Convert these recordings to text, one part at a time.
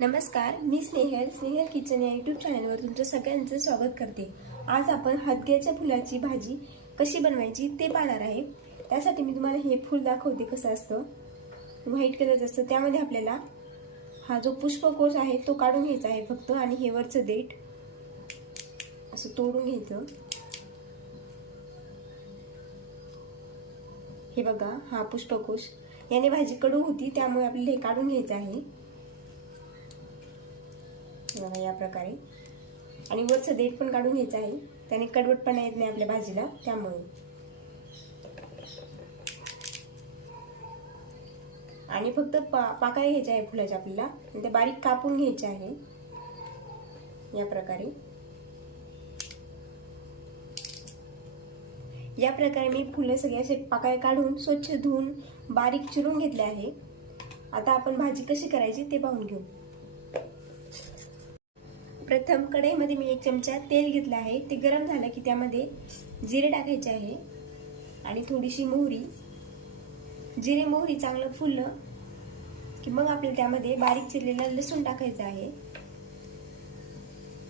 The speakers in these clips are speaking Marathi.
नमस्कार मी स्नेहल स्नेहल किचन या युट्यूब चॅनलवर तुमचं सगळ्यांचं स्वागत करते. आज आपण हदग्याच्या फुलाची भाजी कशी बनवायची ते पाहणार आहे. त्यासाठी मी तुम्हाला हे फूल दाखवते कसं असतं. व्हाईट कलरचं असतं. त्यामध्ये आपल्याला हा जो पुष्पकोश आहे तो काढून घ्यायचा आहे फक्त आणि हे वरचं देठ असं तोडून घ्यायचं. हे बघा हा पुष्पकोश. याने भाजी कडू होती त्यामुळे आपल्याला हे काढून घ्यायचं आहे. बघा या प्रकारे. आणि वरचं देठ पण काढून घ्यायचं आहे. त्याने कडवटपणा येत नाही आपल्या भाजीला त्यामुळे. आणि फक्त पा पाकाय घ्यायच्या आहे फुलाच्या आपल्याला. आणि ते बारीक कापून घ्यायचे आहे. या प्रकारे. या प्रकारे मी फुलं सगळे असे पाकाय काढून स्वच्छ धुवून बारीक चिरून घेतले आहे. आता आपण भाजी कशी करायची ते पाहून घेऊ. प्रथम कढईमध्ये मी एक चमचा तेल घेतलं आहे. ते गरम झालं की त्यामध्ये जिरे टाकायचे आहे. आणि थोडीशी मोहरी. जिरे मोहरी चांगलं फुललं की मग आपल्याला त्यामध्ये बारीक चिरलेलं लसूण टाकायचं आहे.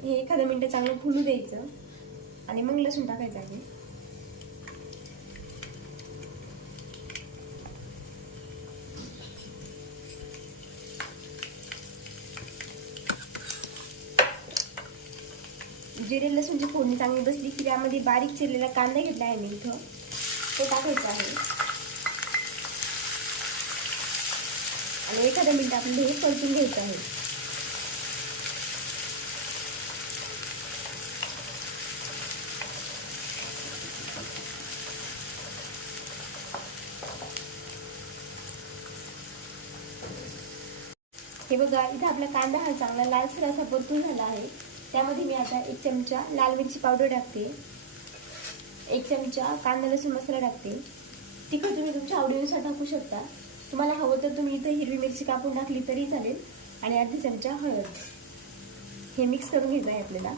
हे एखादं मिनटं चांगलं फुलू द्यायचं. आणि मग लसूण टाकायचं आहे. जिरे लसूणची फोडणी चांगली बसली की त्यामध्ये बारीक चिरलेला कांदा घेतला आहे मी इथं. तो टाकायचा आहे. आणि एखाद्या मिनिट आपण हे परतून घ्यायचं आहे. हे बघा इथं आपला कांदा हा चांगला लालसर असा परतून झाला आहे. त्यामध्ये मी आता एक चमचा लाल मिरची पावडर टाकते. एक चमचा कांदा लसूण मसाला टाकते. तिखट तुम्ही तुमच्या आवडीनुसार टाकू शकता. तुम्हाला हवं तर तुम्ही इथं हिरवी मिरची कापून टाकली तरी चालेल आणि अर्धी चमचा हळद. हे मिक्स करून घ्यायचं आहे आपल्याला.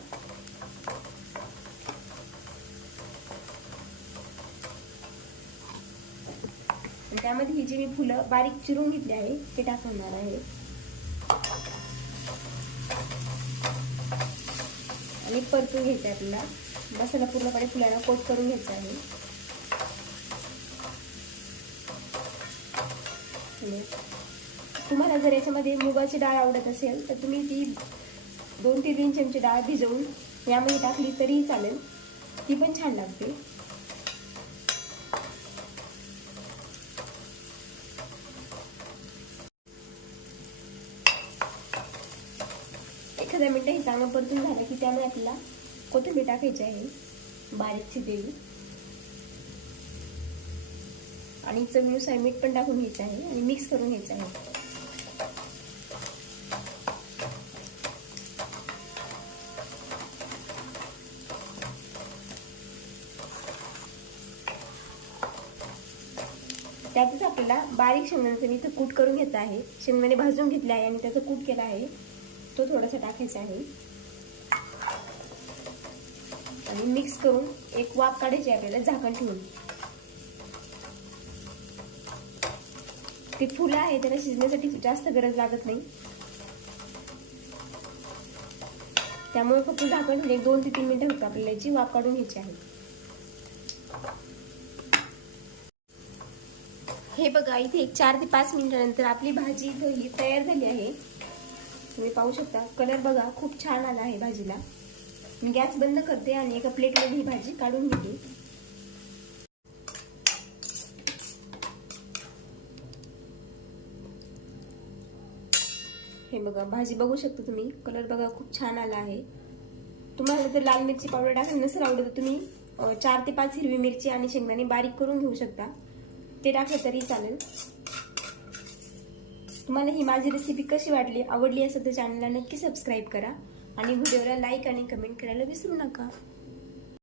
त्यामध्ये ही जी मी फुलं बारीक चिरून घेतली आहे ते टाकवणार आहे. आणि परतून घ्यायचं आहे आपल्याला. मसाला पूर्णपणे फुलांना कोट करून घ्यायचा आहे. तुम्हाला जर याच्यामध्ये मुगाची डाळ आवडत असेल तर तुम्ही ती दोन ते तीन चमचे डाळ भिजवून यामध्ये टाकली तरीही चालेल. ती पण छान लागते. एखाद्या मिनटं हे चांगलं परतून झालं की त्यामध्ये आपल्याला कोथिंबीर टाकायची आहे बारीक चिरलेली आणि चवीनुसार मीठ पण टाकून घ्यायचं आहे आणि मिक्स करून घ्यायचं आहे. त्यातच आपल्याला बारीक शेंगदाण्याचं मी इथं कूट करून घेतलं आहे. शेंगदाणे भाजून घेतले आहे आणि त्याचा कूट केला आहे. तो थोडासा टाकायचा आहे. आणि मिक्स करून एक वाफ काढायची आपल्याला झाकण ठेवून. ते फुलं आहे त्याला शिजण्यासाठी जास्त गरज लागत नाही. त्यामुळे फक्त झाकण ठेवून एक दोन ते तीन मिनिटं फक्त आपल्याला याची वाफ काढून घ्यायची आहे. हे बघा इथे एक चार ते पाच मिनिटानंतर आपली भाजी तयार झाली आहे. तुम्ही पाहू शकता. कलर बघा खूप छान आला आहे भाजीला. मी गॅस बंद करते आणि एका प्लेटमध्ये ही भाजी काढून घेते. हे बघा भाजी बघू शकता तुम्ही. कलर बघा खूप छान आला आहे. तुम्हाला जर लाल मिरची पावडर टाकायला नसेल आवडत तर तुम्ही चार ते पाच हिरवी मिरची आणि शेंगदाणे बारीक करून घेऊ शकता. ते टाकलं तरी चालेल. तुम्हाला ही माझी रेसिपी कशी वाटली आवडली असेल तर चॅनलला नक्की सबस्क्राईब करा. आणि व्हिडिओला लाईक आणि कमेंट करायला विसरू नका.